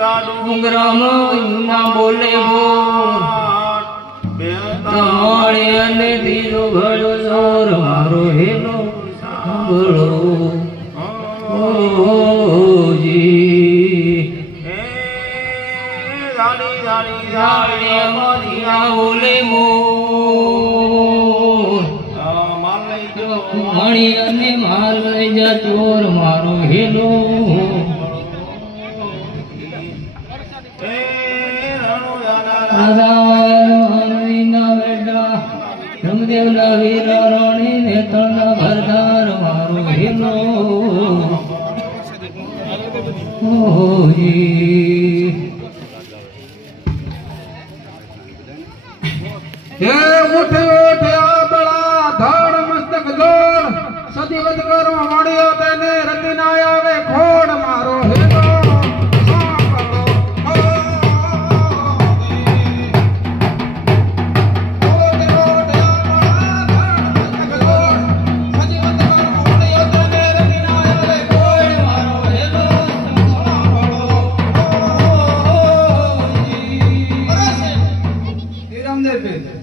ડુંગરામાં ના બોલે તમારે અને દીધો ઘડો સોર મારો હેલો સાંભળો ઓજી બોલે મણી અને માલ લઈ જા ચોર મારો હેલો રમદેવ ના વીર રાણી ને તળના ભરદાર મારો હેલો ઓજી હે ઉઠે ઉઠે આબળા ધડ મસ્તક જોડ સદીવત કરો મળ્યો તેને રતિ ના આવે ખોડ મારો હેલો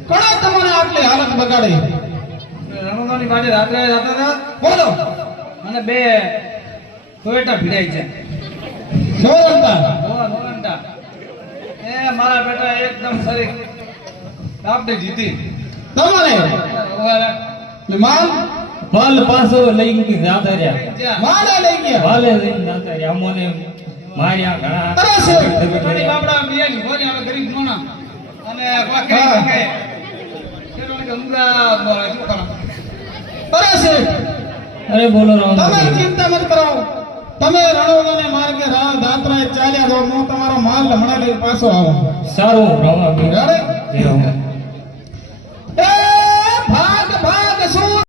કોણે તમને આટલી હાલત બગાડી? રણોદાની બાજુ રાત્રે જતા હતા બોલો. અને બે ટોયોટા ભીડાઈ છે જોરંતા નોરંટા એ મારા બેટા એકદમ સરી આપને જીતી તમારે માલ માલ પાછો લઈ ગઈ જાતા રહ્યા માલે લઈ ગયા. માલે લઈને જાતા રહ્યા અમોને માર્યા ઘણા અરે છે તમારી બાપડા મિયાની ભોરી આવે ગરીબ મોણા અને પાકરી હા. કે કેરોને ગમરા શું કરો અરે છે અરે બોલો રામ તમે ચિંતા મત કરો. તમે રણોદાને માર્ગે દાત્રાએ ચાલ્યા જાઓ. હું તમારો માલ હમણાં લઈને પાછો આવું. સારું રામ રેડી? જય રામ